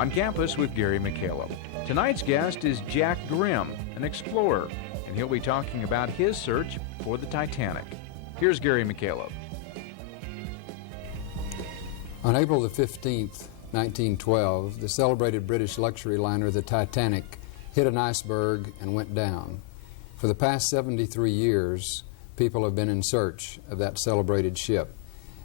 On Campus with Gary McCaleb. Tonight's guest is Jack Grimm, an explorer, and he'll be talking about his search for the Titanic. Here's Gary McCaleb. On April the 15th, 1912, the celebrated British luxury liner, the Titanic, hit an iceberg and went down. For the past 73 years, people have been in search of that celebrated ship.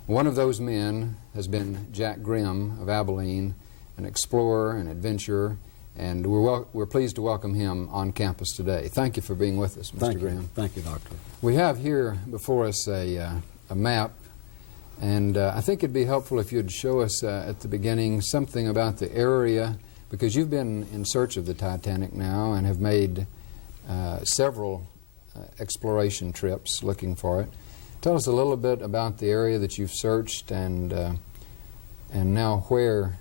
One of those men has been Jack Grimm of Abilene, an explorer, an adventurer, and we're pleased to welcome him on campus today. Thank you for being with us, Mr. Grimm. Thank you, Doctor. We have here before us a map, and I think it'd be helpful if you'd show us at the beginning something about the area, because you've been in search of the Titanic now and have made several exploration trips looking for it. Tell us a little bit about the area that you've searched and now where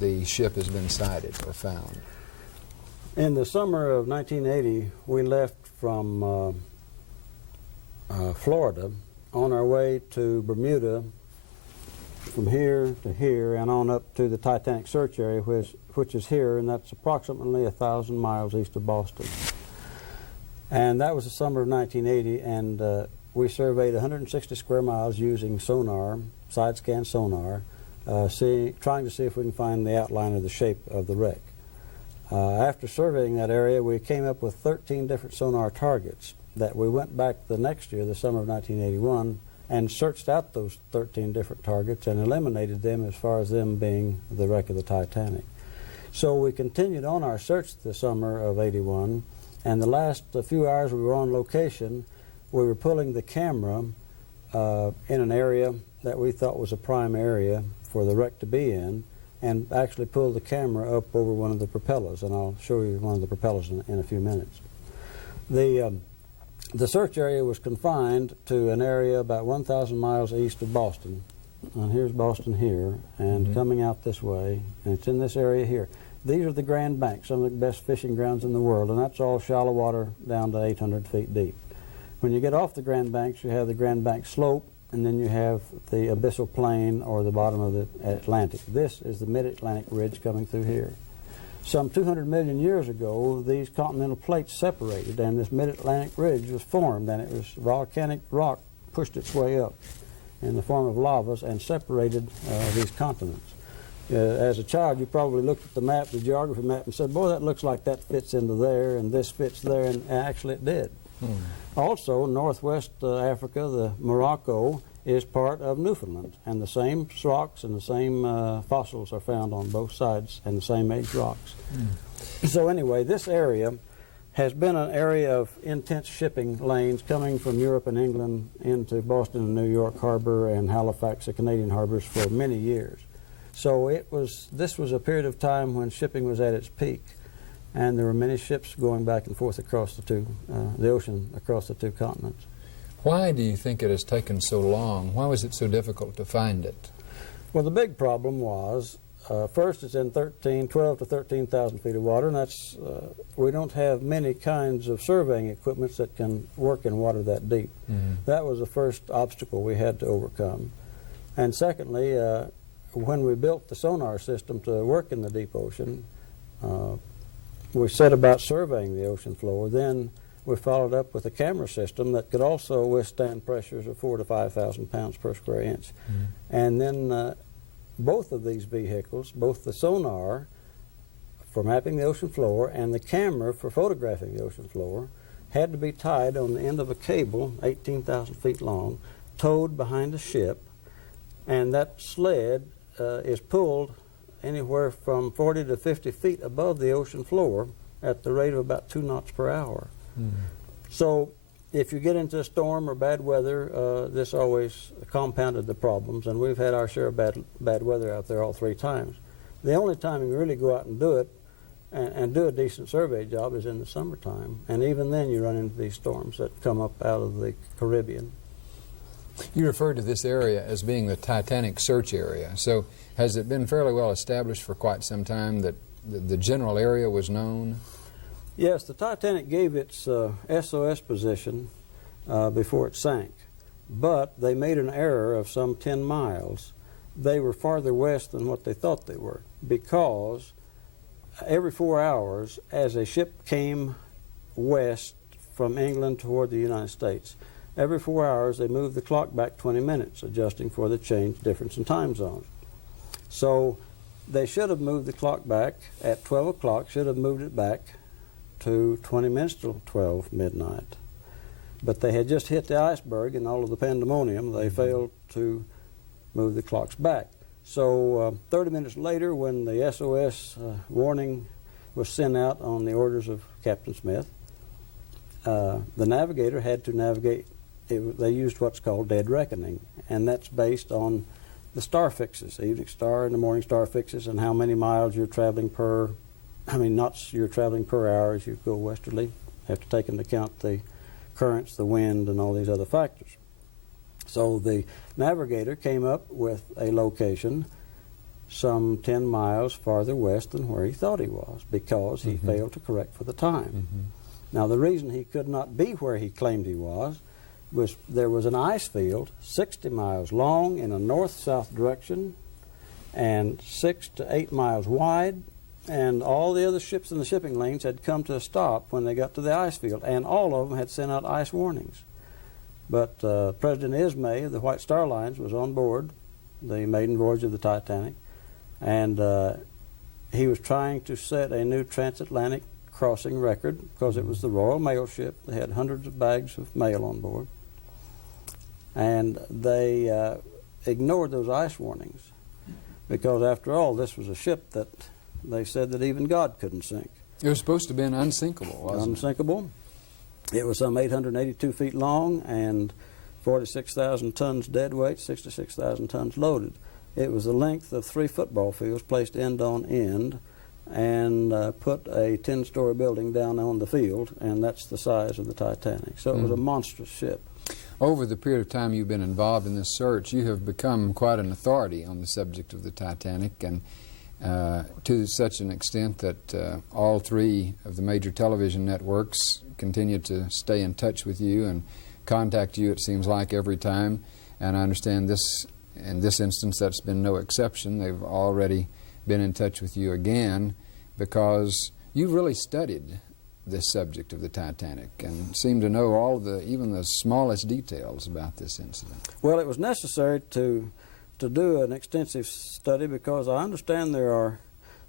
the ship has been sighted or found. In the summer of 1980, we left from Florida on our way to Bermuda, from here to here and on up to the Titanic search area, which is here, and that's approximately 1,000 miles east of Boston. And that was the summer of 1980, and we surveyed 160 square miles using sonar, side-scan sonar, trying to see if we can find the outline of the shape of the wreck. After surveying that area, we came up with 13 different sonar targets that we went back the next year, the summer of 1981, and searched out those 13 different targets and eliminated them as far as them being the wreck of the Titanic. So we continued on our search the summer of 81, and the last few hours we were on location, we were pulling the camera in an area that we thought was a prime area for the wreck to be in, and actually pulled the camera up over one of the propellers, and I'll show you one of the propellers in a few minutes. The search area was confined to an area about 1,000 miles east of Boston. And here's Boston here, and coming out this way, and it's in this area here. These are the Grand Banks, some of the best fishing grounds in the world, and that's all shallow water down to 800 feet deep. When you get off the Grand Banks, you have the Grand Bank slope, and then you have the abyssal plain or the bottom of the Atlantic. This is the mid-Atlantic ridge coming through here. Some 200 million years ago, these continental plates separated, and this mid-Atlantic ridge was formed, and it was volcanic rock pushed its way up in the form of lavas and separated these continents. As a child, you probably looked at the map, the geography map, and said, boy, that looks like that fits into there, and this fits there, and actually it did. Also, northwest Africa, the Morocco, is part of Newfoundland, and the same rocks and the same fossils are found on both sides, and the same age rocks. So anyway, this area has been an area of intense shipping lanes coming from Europe and England into Boston and New York Harbor and Halifax, the Canadian harbors, for many years. So this was a period of time when shipping was at its peak, and there were many ships going back and forth across the ocean across the two continents. Why do you think it has taken so long? Why was it so difficult to find it? Well, the big problem was, first it's in 12 to 13,000 feet of water, and that's, we don't have many kinds of surveying equipments that can work in water that deep. That was the first obstacle we had to overcome. And secondly, when we built the sonar system to work in the deep ocean, we set about surveying the ocean floor. Then we followed up with a camera system that could also withstand pressures of 4,000 to 5,000 pounds per square inch. And then both of these vehicles, both the sonar for mapping the ocean floor and the camera for photographing the ocean floor, had to be tied on the end of a cable, 18,000 feet long, towed behind a ship, and that sled is pulled anywhere from 40 to 50 feet above the ocean floor at the rate of about 2 knots per hour. So if you get into a storm or bad weather, this always compounded the problems, and we've had our share of bad weather out there all 3 times. The only time you really go out and do it and do a decent survey job is in the summertime, and even then you run into these storms that come up out of the Caribbean. You referred to this area as being the Titanic search area. So has it been fairly well established for quite some time that the general area was known? Yes, the Titanic gave its SOS position before it sank, but they made an error of some 10 miles. They were farther west than what they thought they were, because every 4 hours, as a ship came west from England toward the United States, every 4 hours they moved the clock back 20 minutes, adjusting for the difference in time zones. So they should have moved the clock back at 12 o'clock, should have moved it back to 20 minutes till 12 midnight. But they had just hit the iceberg and all of the pandemonium. They failed to move the clocks back. So 30 minutes later, when the SOS warning was sent out on the orders of Captain Smith, the navigator had to navigate. They used what's called dead reckoning, and that's based on the star fixes, the evening star and the morning star fixes, and how many miles you're traveling knots you're traveling per hour as you go westerly. You have to take into account the currents, the wind, and all these other factors. So the navigator came up with a location some 10 miles farther west than where he thought he was, because he failed to correct for the time. Now, the reason he could not be where he claimed he was there was an ice field 60 miles long in a north-south direction and 6 to 8 miles wide, and all the other ships in the shipping lanes had come to a stop when they got to the ice field, and all of them had sent out ice warnings. But President Ismay of the White Star Lines was on board the maiden voyage of the Titanic, and he was trying to set a new transatlantic crossing record, because it was the Royal Mail ship. They had hundreds of bags of mail on board, and they ignored those ice warnings, because after all, this was a ship that they said that even God couldn't sink. It was supposed to have been unsinkable, wasn't Unsinkable. It was some 882 feet long and 46,000 tons dead weight, 66,000 tons loaded. It was the length of 3 football fields placed end on end, and put a 10-story building down on the field, and that's the size of the Titanic. So it was a monstrous ship. Over the period of time you've been involved in this search, you have become quite an authority on the subject of the Titanic, and to such an extent that all 3 of the major television networks continue to stay in touch with you and contact you, it seems like, every time. And I understand this, in this instance, that's been no exception. They've already been in touch with you again, because you've really studied this subject of the Titanic and seem to know all even the smallest details about this incident. Well, it was necessary to do an extensive study, because I understand there are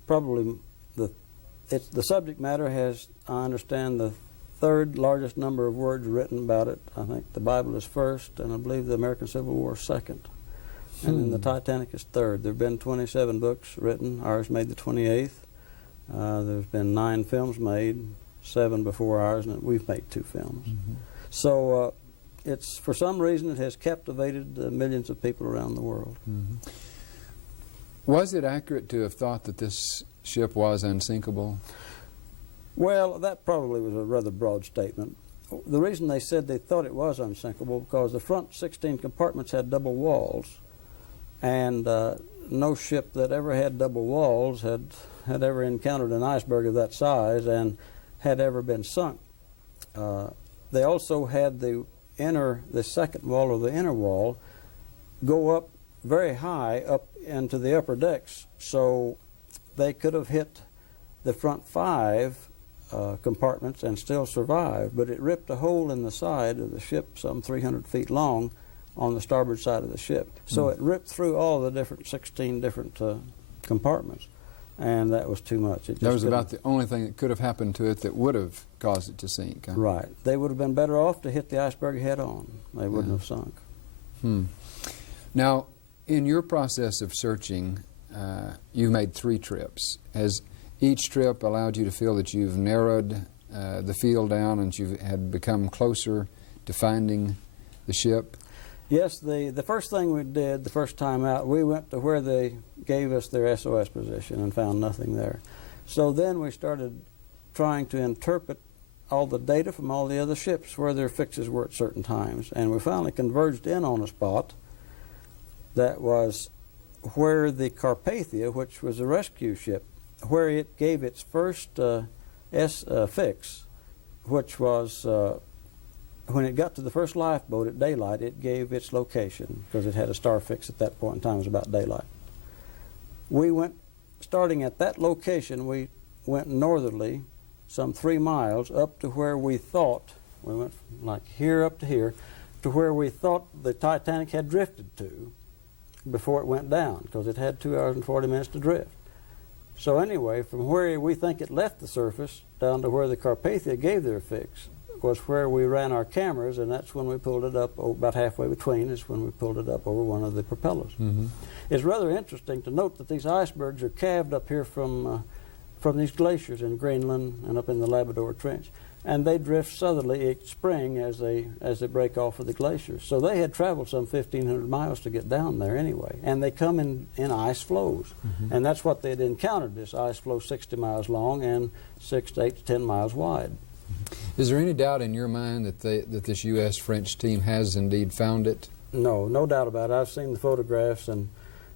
probably the subject matter has, I understand, the 3rd largest number of words written about it. I think the Bible is first, and I believe the American Civil War is second. And then the Titanic is 3rd. There have been 27 books written. Ours made the 28th. There's been 9 films made, 7 before ours, and we've made 2 films. So it's, for some reason, it has captivated millions of people around the world. Was it accurate to have thought that this ship was unsinkable? Well, that probably was a rather broad statement. The reason they said they thought it was unsinkable, because the front 16 compartments had double walls, and no ship that ever had double walls had ever encountered an iceberg of that size and had ever been sunk. They also had the second wall, or the inner wall, go up very high up into the upper decks, so they could have hit the front 5 compartments and still survived, but it ripped a hole in the side of the ship some 300 feet long on the starboard side of the ship. So it ripped through all the 16 different compartments, and that was too much. That was about the only thing that could have happened to it that would have caused it to sink. Huh? Right. They would have been better off to hit the iceberg head on. They wouldn't have sunk. Now, in your process of searching, you've made 3 trips. Has each trip allowed you to feel that you've narrowed the field down and you had become closer to finding the ship? Yes, the first thing we did the first time out, we went to where they gave us their SOS position and found nothing there. So then we started trying to interpret all the data from all the other ships, where their fixes were at certain times. And we finally converged in on a spot that was where the Carpathia, which was a rescue ship, where it gave its first fix, which was when it got to the first lifeboat at daylight, it gave its location, because it had a star fix at that point in time. It was about daylight. We went, starting at that location, we went northerly some 3 miles up to where we thought, we went from like here up to here, to where we thought the Titanic had drifted to before it went down, because it had 2 hours and 40 minutes to drift. So anyway, from where we think it left the surface down to where the Carpathia gave their fix was where we ran our cameras, and that's when we pulled it up, about halfway between is when we pulled it up over one of the propellers. Mm-hmm. It's rather interesting to note that these icebergs are calved up here from these glaciers in Greenland and up in the Labrador Trench, and they drift southerly each spring as they break off of the glaciers. So they had traveled some 1,500 miles to get down there anyway, and they come in ice flows. Mm-hmm. And that's what they'd encountered, this ice flow 60 miles long and 6 to 8 to 10 miles wide. Is there any doubt in your mind that this U.S.-French team has indeed found it? No, no doubt about it. I've seen the photographs, and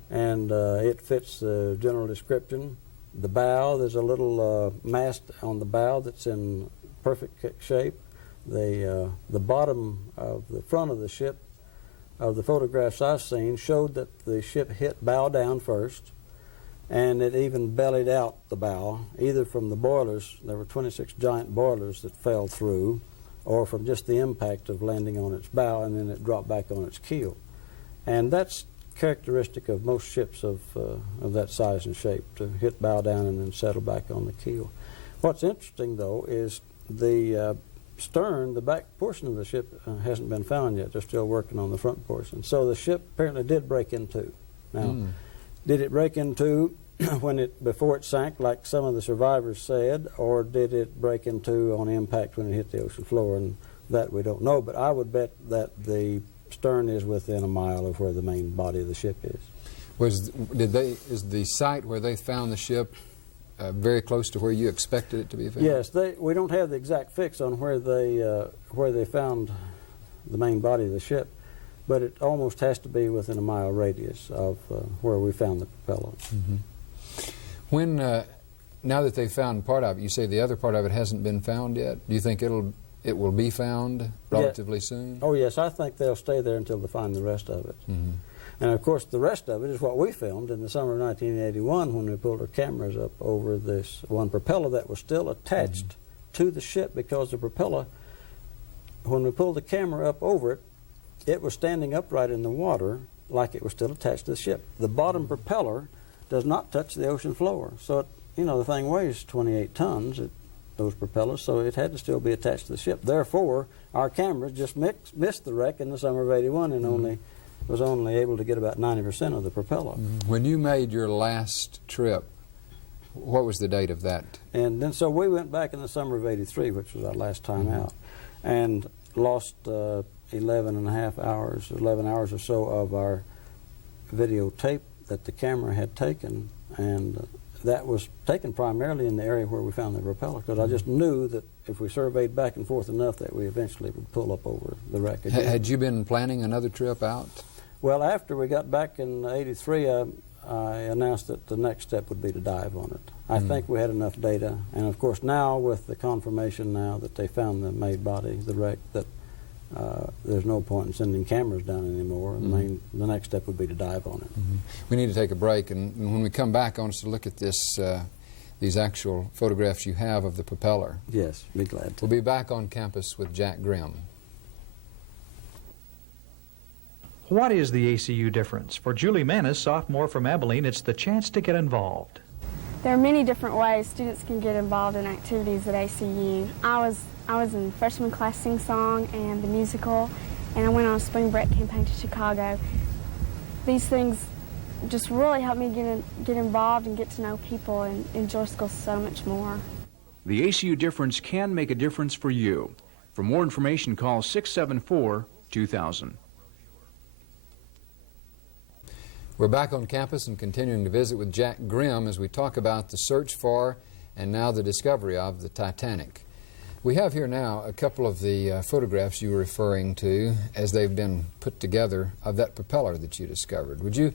it fits the general description. The bow, there's a little mast on the bow that's in perfect shape. The bottom of the front of the ship, of the photographs I've seen, showed that the ship hit bow down first, and it even bellied out the bow, either from the boilers. There were 26 giant boilers that fell through, or from just the impact of landing on its bow, and then it dropped back on its keel. And that's characteristic of most ships of that size and shape, to hit bow down and then settle back on the keel. What's interesting, though, is the stern, the back portion of the ship, hasn't been found yet. They're still working on the front portion. So the ship apparently did break in two. Now, did it break in two before it sank, like some of the survivors said, or did it break in two on impact when it hit the ocean floor? And that we don't know, but I would bet that the stern is within a mile of where the main body of the ship is. Is the site where they found the ship very close to where you expected it to be found? Yes, we don't have the exact fix on where they found the main body of the ship, but it almost has to be within a mile radius of where we found the propeller. Mm-hmm. When now that they found part of it, you say the other part of it hasn't been found yet. Do you think it will be found relatively soon? Oh yes, I think they'll stay there until they find the rest of it. Mm-hmm. And of course, the rest of it is what we filmed in the summer of 1981 when we pulled our cameras up over this one propeller that was still attached to the ship, because the propeller, when we pulled the camera up over it, it was standing upright in the water like it was still attached to the ship. The bottom propeller does not touch the ocean floor. So, the thing weighs 28 tons, those propellers, so it had to still be attached to the ship. Therefore, our cameras just missed the wreck in the summer of 81 and was only able to get about 90% of the propeller. When you made your last trip, what was the date of that? And then so we went back in the summer of 83, which was our last time out, and lost 11 hours or so of our videotape that the camera had taken, and that was taken primarily in the area where we found the propeller, because I just knew that if we surveyed back and forth enough that we eventually would pull up over the wreck again. Had you been planning another trip out? Well, after we got back in 83, I announced that the next step would be to dive on it. I think we had enough data, and of course now with the confirmation now that they found the main body, the wreck, that there's no point in sending cameras down anymore. The next step would be to dive on it. We need to take a break, and when we come back, I want us to look at these actual photographs you have of the propeller. Yes, be glad to. We'll be back on campus with Jack Grimm. What is the ACU difference? For Julie Manis, sophomore from Abilene, it's the chance to get involved. There are many different ways students can get involved in activities at ACU. I was in freshman class sing-song and the musical, and I went on a spring break campaign to Chicago. These things just really helped me get involved and get to know people and enjoy school so much more. The ACU difference can make a difference for you. For more information, call 674-2000. We're back on campus and continuing to visit with Jack Grimm as we talk about the search for and now the discovery of the Titanic. We have here now a couple of the photographs you were referring to as they've been put together of that propeller that you discovered. Would you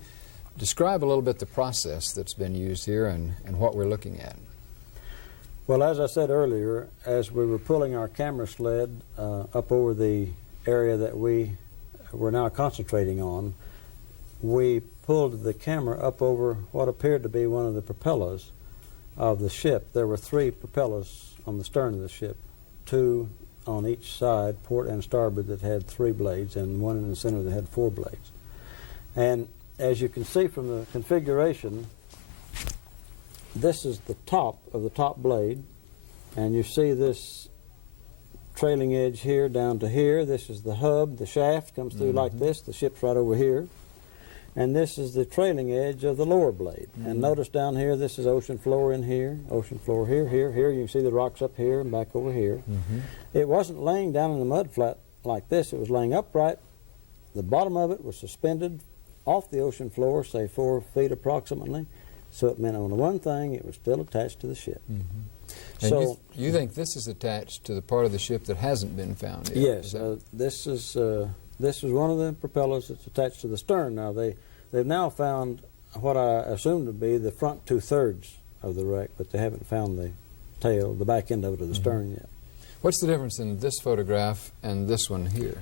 describe a little bit the process that's been used here and what we're looking at? Well, as I said earlier, as we were pulling our camera sled up over the area that we were now concentrating on, we pulled the camera up over what appeared to be one of the propellers, of the ship, there were 3 propellers on the stern of the ship, 2 on each side, port and starboard, that had 3 blades, and 1 in the center that had 4 blades. And as you can see from the configuration, this is the top of the top blade, and you see this trailing edge here down to here. This is the hub. The shaft comes through like this. The ship's right over here. And this is the trailing edge of the lower blade. And notice down here, this is ocean floor in here, ocean floor here, here, here. You can see the rocks up here and back over here. It wasn't laying down in the mud flat like this. It was laying upright. The bottom of it was suspended off the ocean floor, say 4 feet approximately. So it meant only one thing: it was still attached to the ship. And So you think this is attached to the part of the ship that hasn't been found yet? yes, this is one of the propellers that's attached to the stern. Now they've now found what I assume to be the front 2/3 of the wreck, but they haven't found the tail, the back end of it, or the stern yet. What's the difference in this photograph and this one here?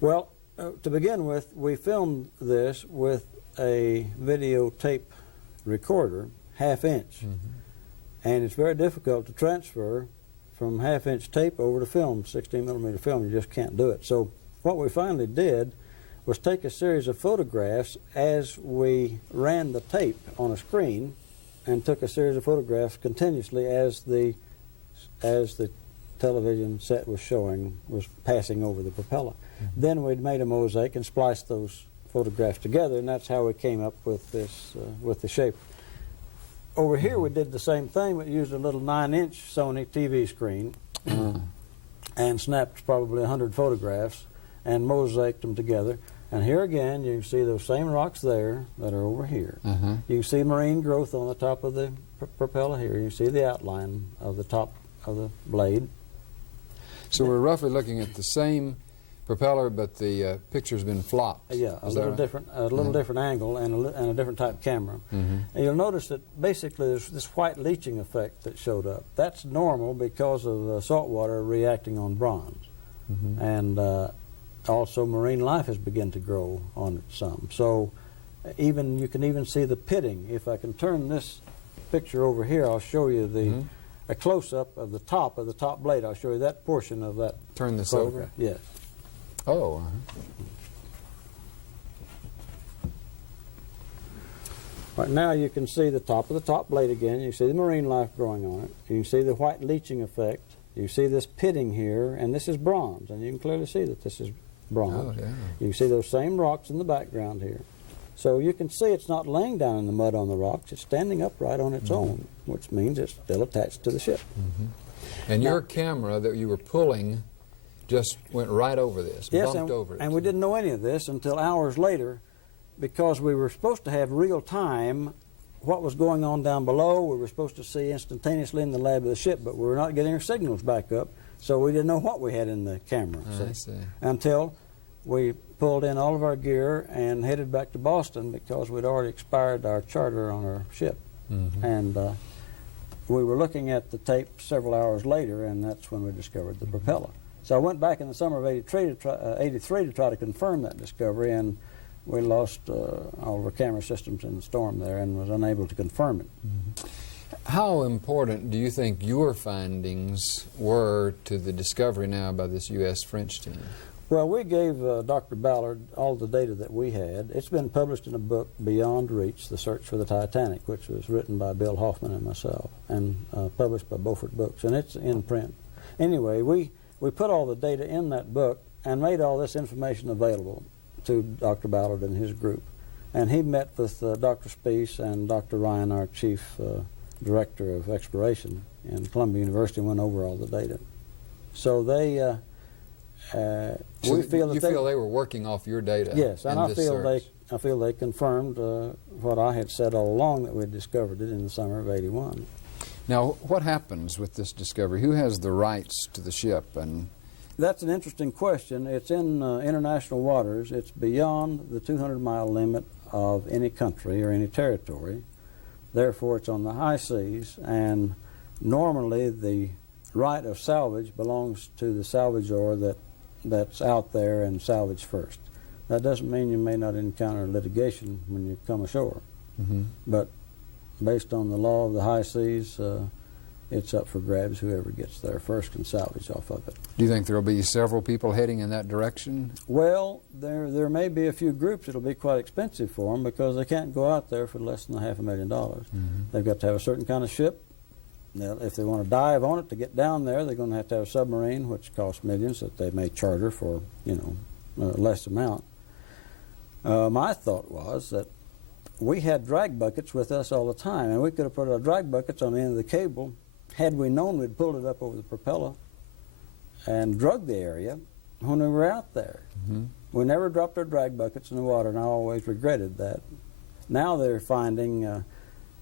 Well, to begin with, we filmed this with a videotape recorder, 1/2 inch. And it's very difficult to transfer from 1/2 inch tape over to film, 16 millimeter film. You just can't do it. So what we finally did was take a series of photographs as we ran the tape on a screen, and took a series of photographs continuously as the television set was passing over the propeller. Then we'd made a mosaic and spliced those photographs together, and that's how we came up with this, with the shape. Over here we did the same thing, but used a little 9-inch Sony TV screen and snapped probably 100 photographs and mosaiced them together. And here again, you can see those same rocks there that are over here. You can see marine growth on the top of the propeller here. You can see the outline of the top of the blade. So we're roughly looking at the same propeller, but the picture's been flopped. Yeah, a Is little that right? different, a little different angle, and a different type of camera. And you'll notice that basically there's this white leaching effect that showed up. That's normal because of salt water reacting on bronze, and also marine life has begun to grow on it some. So you can even see the pitting. If I can turn this picture over here, I'll show you a close-up of the top blade. I'll show you that portion of that. Turn this photograph. over? Yes. Oh. Right now you can see the top of the top blade again. You see the marine life growing on it. You can see the white leaching effect. You see this pitting here, and this is bronze, and you can clearly see that this is bronze. Oh, yeah. You can see those same rocks in the background here. So you can see it's not laying down in the mud on the rocks. It's standing upright on its own, which means it's still attached to the ship. And your camera that you were pulling just went right over this, Yes, bumped over it. and we didn't know any of this until hours later, because we were supposed to have real time what was going on down below. We were supposed to see instantaneously in the lab of the ship, but we were not getting our signals back up, so we didn't know what we had in the camera. I see. Until we pulled in all of our gear and headed back to Boston, because we'd already expired our charter on our ship. And we were looking at the tape several hours later, and that's when we discovered the propeller. So I went back in the summer of '83 to try to confirm that discovery, and we lost all of our camera systems in the storm there and was unable to confirm it. How important do you think your findings were to the discovery now by this U.S.-French team? Well, we gave Dr. Ballard all the data that we had. It's been published in a book, Beyond Reach, The Search for the Titanic, which was written by Bill Hoffman and myself, and published by Beaufort Books, and it's in print. Anyway, we put all the data in that book and made all this information available to Dr. Ballard and his group. And he met with Dr. Speece and Dr. Ryan, our chief director of exploration in Columbia University, and went over all the data. So they, we feel that you feel they were working off your data. Yes, and in I this feel search. they confirmed what I had said all along, that we had discovered it in the summer of '81. Now, what happens with this discovery? Who has the rights to the ship? And That's an interesting question. It's in international waters. It's beyond the 200-mile limit of any country or any territory. Therefore, it's on the high seas, and normally the right of salvage belongs to the salvagor that's out there and salvaged first. That doesn't mean you may not encounter litigation when you come ashore, but based on the law of the high seas, it's up for grabs. Whoever gets there first can salvage off of it. Do you think there will be several people heading in that direction? Well, there may be a few groups that'll be quite expensive for them because they can't go out there for less than $500,000. Mm-hmm. They've got to have a certain kind of ship. Now, if they want to dive on it to get down there, they're going to have a submarine, which costs millions that they may charter for, less amount. My thought was that we had drag buckets with us all the time, and we could have put our drag buckets on the end of the cable. Had we known, we'd pulled it up over the propeller and drug the area when we were out there. Mm-hmm. We never dropped our drag buckets in the water, and I always regretted that. Now they're finding a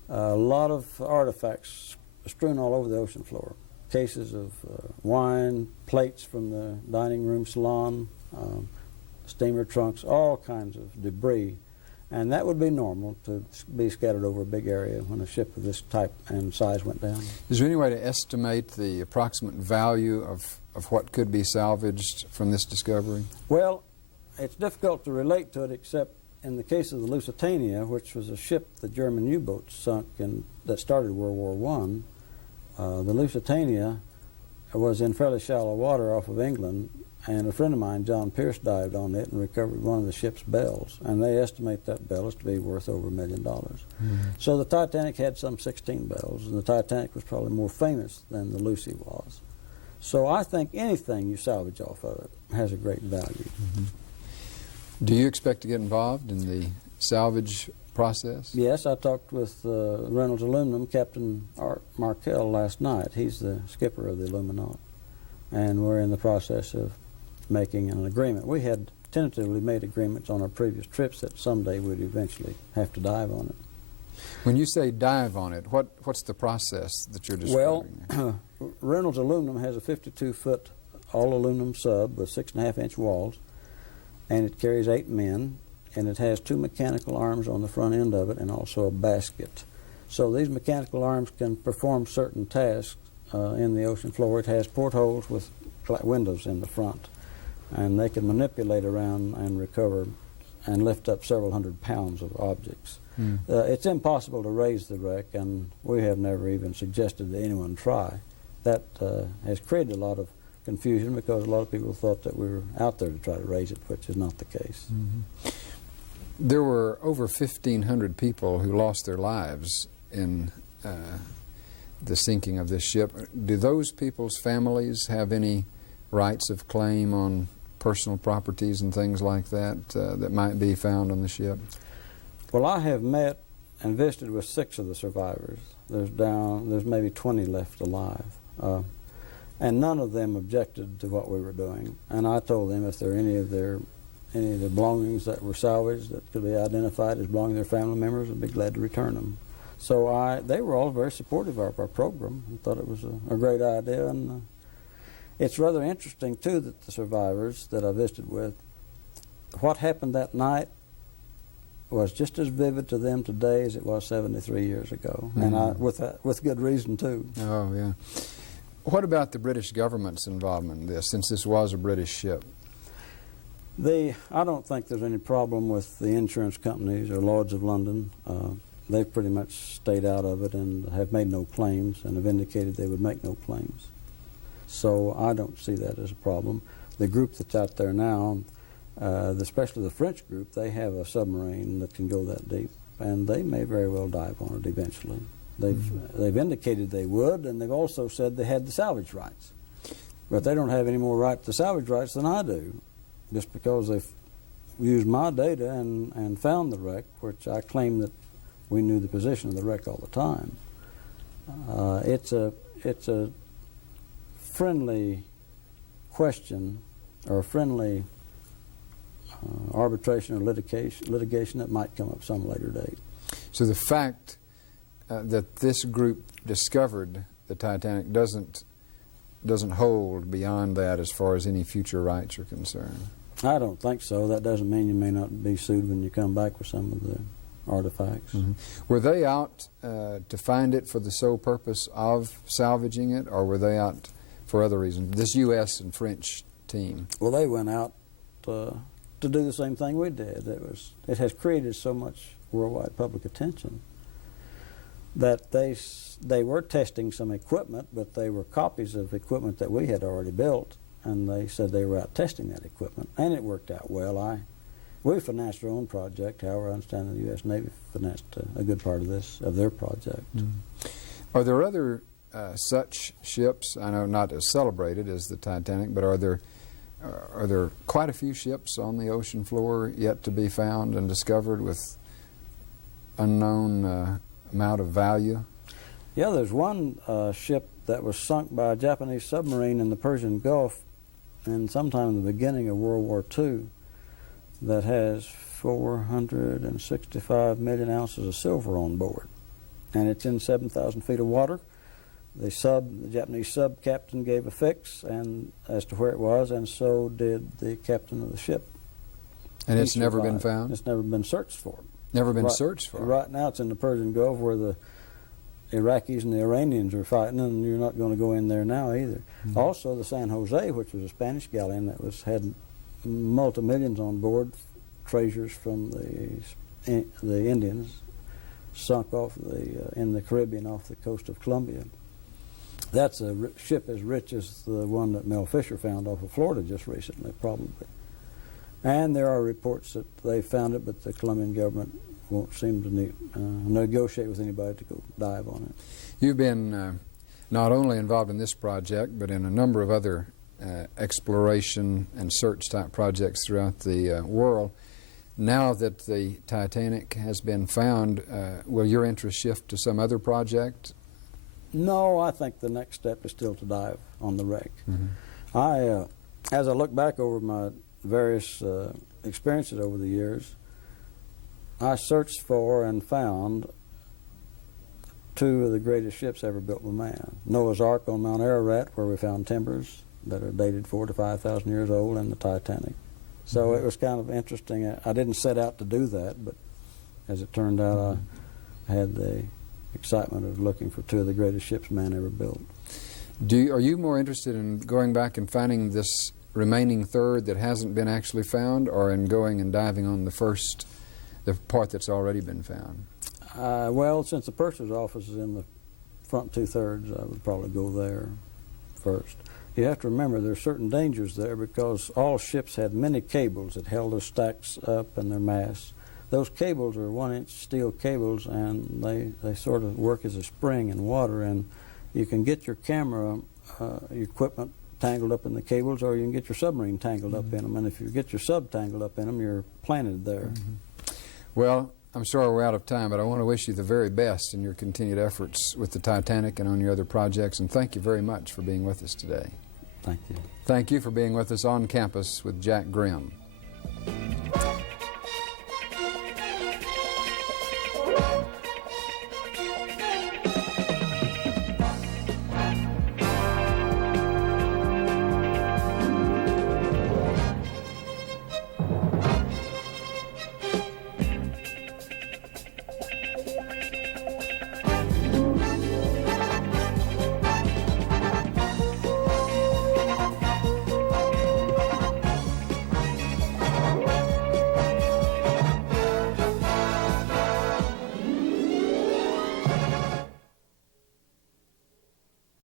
lot of artifacts strewn all over the ocean floor. Cases of wine, plates from the dining room salon, steamer trunks, all kinds of debris. And that would be normal to be scattered over a big area when a ship of this type and size went down. Is there any way to estimate the approximate value of what could be salvaged from this discovery? Well, it's difficult to relate to it, except in the case of the Lusitania, which was a ship the German U-boats sunk in that started World War I. The Lusitania was in fairly shallow water off of England, and a friend of mine, John Pierce, dived on it and recovered one of the ship's bells, and they estimate that bell is to be worth over $1 million. Mm-hmm. So the Titanic had some 16 bells, and the Titanic was probably more famous than the Lucy was. So I think anything you salvage off of it has a great value. Mm-hmm. Do you expect to get involved in the salvage process? Yes, I talked with Reynolds Aluminum, Captain Art Markell, last night. He's the skipper of the Illuminaut, and we're in the process of making an agreement. We had tentatively made agreements on our previous trips that someday we'd eventually have to dive on it. When you say dive on it, what's the process that you're describing? Well, Reynolds Aluminum has a 52-foot all-aluminum sub with 6.5-inch walls, and it carries 8 men, and it has 2 mechanical arms on the front end of it and also a basket. So these mechanical arms can perform certain tasks in the ocean floor. It has portholes with windows in the front, and they can manipulate around and recover and lift up several hundred pounds of objects. Mm. It's impossible to raise the wreck, and we have never even suggested that anyone try. That has created a lot of confusion because a lot of people thought that we were out there to try to raise it, which is not the case. Mm-hmm. There were over 1,500 people who lost their lives in the sinking of this ship. Do those people's families have any rights of claim on personal properties and things like that that might be found on the ship? Well, I have met and visited with 6 of the survivors. There's maybe 20 left alive. And none of them objected to what we were doing. And I told them if there are any of their belongings that were salvaged that could be identified as belonging to their family members, I'd be glad to return them. So they were all very supportive of our program and thought it was a great idea. And it's rather interesting, too, that the survivors that I visited with, what happened that night was just as vivid to them today as it was 73 years ago, mm-hmm. and with good reason, too. Oh, yeah. What about the British government's involvement in this, since this was a British ship? I don't think there's any problem with the insurance companies or Lloyd's of London. They've pretty much stayed out of it and have made no claims and have indicated they would make no claims. So I don't see that as a problem. The group that's out there now, especially the French group, they have a submarine that can go that deep, and they may very well dive on it eventually. They've indicated they would, and they've also said they had the salvage rights. But they don't have any more right to salvage rights than I do, just because they've used my data and found the wreck, which I claim that we knew the position of the wreck all the time. It's a friendly question or a friendly arbitration or litigation that might come up some later date. So the fact that this group discovered the Titanic doesn't hold beyond that as far as any future rights are concerned? I don't think so. That doesn't mean you may not be sued when you come back with some of the artifacts. Mm-hmm. Were they out to find it for the sole purpose of salvaging it, or were they out for other reasons? This U.S. and French team. Well, they went out to do the same thing we did. It has created so much worldwide public attention that they were testing some equipment, but they were copies of equipment that we had already built, and they said they were out testing that equipment, and it worked out well. We financed our own project. However, I understand the U.S. Navy financed a good part of their project. Are there other such ships? I know not as celebrated as the Titanic, but are there quite a few ships on the ocean floor yet to be found and discovered with unknown amount of value? Yeah, there's one ship that was sunk by a Japanese submarine in the Persian Gulf and sometime in the beginning of World War II that has 465 million ounces of silver on board. And it's in 7,000 feet of water. The Japanese sub captain gave a fix and as to where it was, and so did the captain of the ship. And it's never been found? It's never been searched for. Never been searched for? Right now it's in the Persian Gulf where the Iraqis and the Iranians are fighting, and you're not going to go in there now either. Also, the San Jose, which was a Spanish galleon that had multi-millions on board, treasures from the Indians, sunk in the Caribbean off the coast of Colombia. That's a ship as rich as the one that Mel Fisher found off of Florida just recently, probably. And there are reports that they found it, but the Colombian government won't seem to negotiate with anybody to go dive on it. You've been not only involved in this project, but in a number of other exploration and search type projects throughout the world. Now that the Titanic has been found, will your interest shift to some other project? No, I think the next step is still to dive on the wreck. As I look back over my various experiences over the years, I searched for and found two of the greatest ships ever built by man. Noah's Ark on Mount Ararat, where we found timbers that are dated 4,000 to 5,000 years old, and the Titanic. So it was kind of interesting. I didn't set out to do that, but as it turned out, I had the excitement of looking for two of the greatest ships man ever built. Are you more interested in going back and finding this remaining third that hasn't been actually found, or in going and diving on the part that's already been found? Well, since the purser's office is in the front two-thirds, I would probably go there first. You have to remember there's certain dangers there because all ships had many cables that held their stacks up and their masts. Those cables are 1-inch steel cables, and they sort of work as a spring in water, and you can get your camera equipment tangled up in the cables, or you can get your submarine tangled up in them, and if you get your sub tangled up in them, you're planted there. Well, I'm sorry we're out of time, but I want to wish you the very best in your continued efforts with the Titanic and on your other projects, and thank you very much for being with us today. Thank you. Thank you for being with us on campus with Jack Grimm.